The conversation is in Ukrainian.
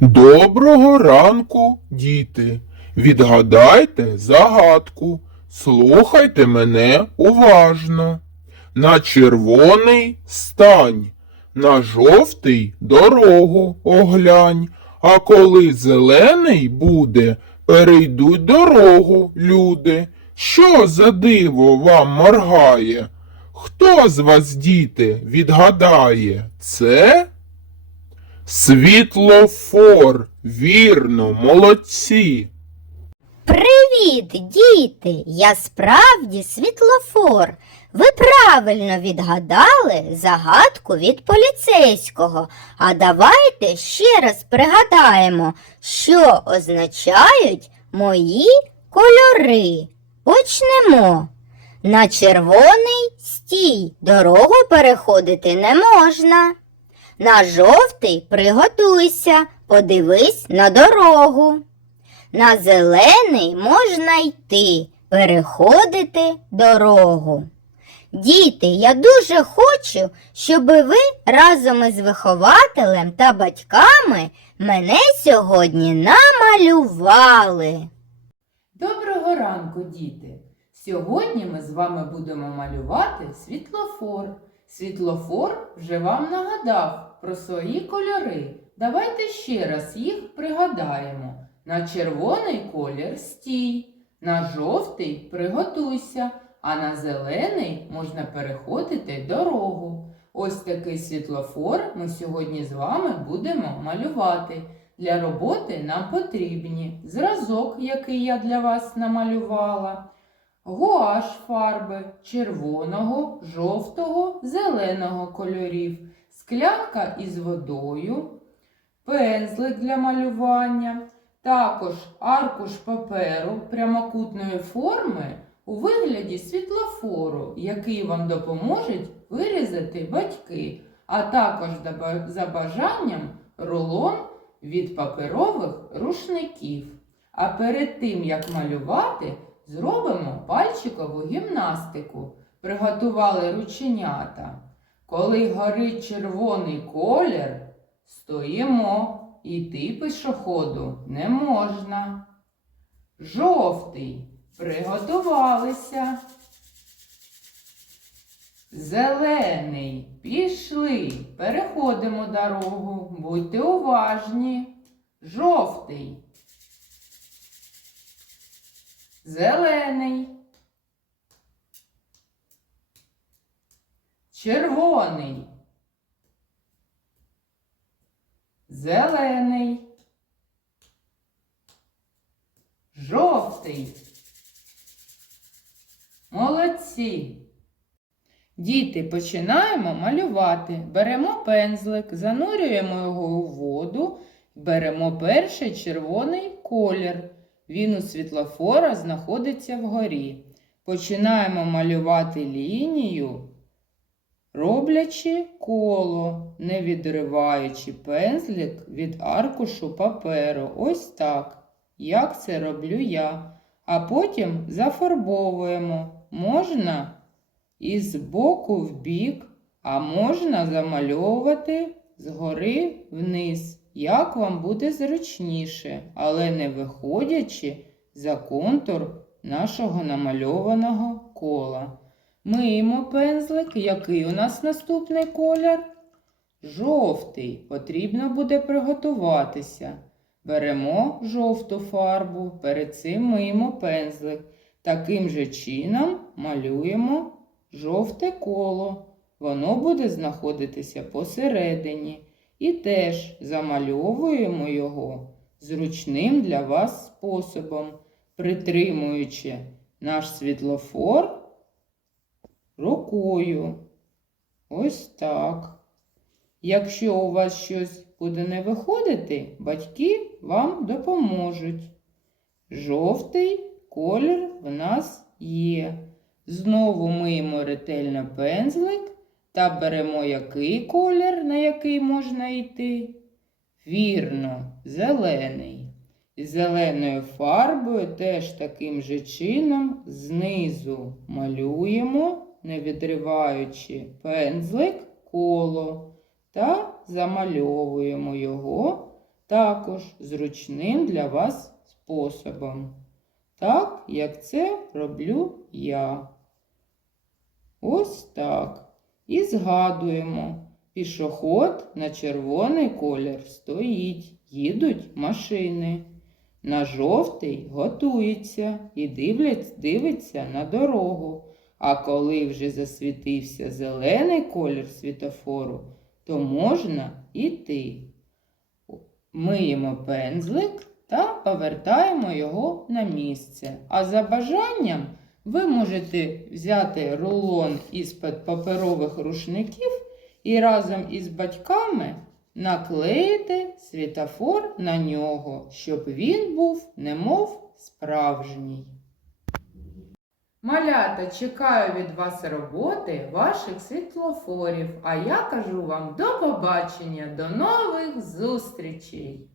Доброго ранку, діти. Відгадайте загадку. Слухайте мене уважно. На червоний стань, на жовтий дорогу оглянь. А коли зелений буде, перейдуть дорогу, люди. Що за диво вам моргає? Хто з вас, діти, відгадає? Це? Світлофор, вірно, молодці. Привіт, діти! Я справді світлофор. Ви правильно відгадали загадку від поліцейського. А давайте ще раз пригадаємо, що означають мої кольори. Почнемо. На червоний стій дорогу переходити не можна. На жовтий приготуйся, подивись на дорогу. На зелений можна йти, переходити дорогу. Діти, я дуже хочу, щоб ви разом із вихователем та батьками мене сьогодні намалювали. Доброго ранку, діти! Сьогодні ми з вами будемо малювати світлофор. Світлофор вже вам нагадав про свої кольори. Давайте ще раз їх пригадаємо. На червоний колір стій, на жовтий приготуйся, а на зелений можна переходити дорогу. Ось такий світлофор ми сьогодні з вами будемо малювати. Для роботи нам потрібні зразок, який я для вас намалювала, гуаш фарби червоного, жовтого, зеленого кольорів, склянка із водою, пензлик для малювання, також аркуш паперу прямокутної форми у вигляді світлофору, який вам допоможуть вирізати батьки, а також за бажанням рулон від паперових рушників. А перед тим, як малювати, зробимо пальчикову гімнастику. Приготували рученята. Коли горить червоний колір, стоїмо. Іти пішоходу не можна. Жовтий. Приготувалися. Зелений. Пішли. Переходимо дорогу. Будьте уважні. Жовтий. Зелений. Червоний. Зелений. Жовтий. Молодці. Діти, починаємо малювати. Беремо пензлик, занурюємо його у воду, беремо перший червоний колір. Він у світлофора знаходиться вгорі. Починаємо малювати лінію, роблячи коло, не відриваючи пензлик від аркушу паперу. Ось так. Як це роблю я. А потім зафарбовуємо. Можна із боку в бік, а можна замальовувати згори вниз, як вам буде зручніше, але не виходячи за контур нашого намальованого кола. Миємо пензлик. Який у нас наступний колір? Жовтий. Потрібно буде приготуватися. Беремо жовту фарбу, перед цим миємо пензлик. Таким же чином малюємо жовте коло. Воно буде знаходитися посередині. І теж замальовуємо його зручним для вас способом, притримуючи наш світлофор рукою. Ось так. Якщо у вас щось буде не виходити, батьки вам допоможуть. Жовтий колір в нас є. Знову миємо ретельно пензлик та беремо який колір, на який можна йти. Вірно, зелений. І зеленою фарбою теж таким же чином знизу малюємо, не відриваючи пензлик коло та замальовуємо його також зручним для вас способом. Так, як це роблю я. Ось так. І згадуємо. Пішоход на червоний колір стоїть, їдуть машини. На жовтий готується і дивляться, дивиться на дорогу. А коли вже засвітився зелений колір світофору, то можна іти. Миємо пензлик та повертаємо його на місце. А за бажанням ви можете взяти рулон із-під паперових рушників і разом із батьками наклеїти світофор на нього, щоб він був немов справжній. Малята, чекаю від вас роботи ваших світлофорів, а я кажу вам до побачення, до нових зустрічей!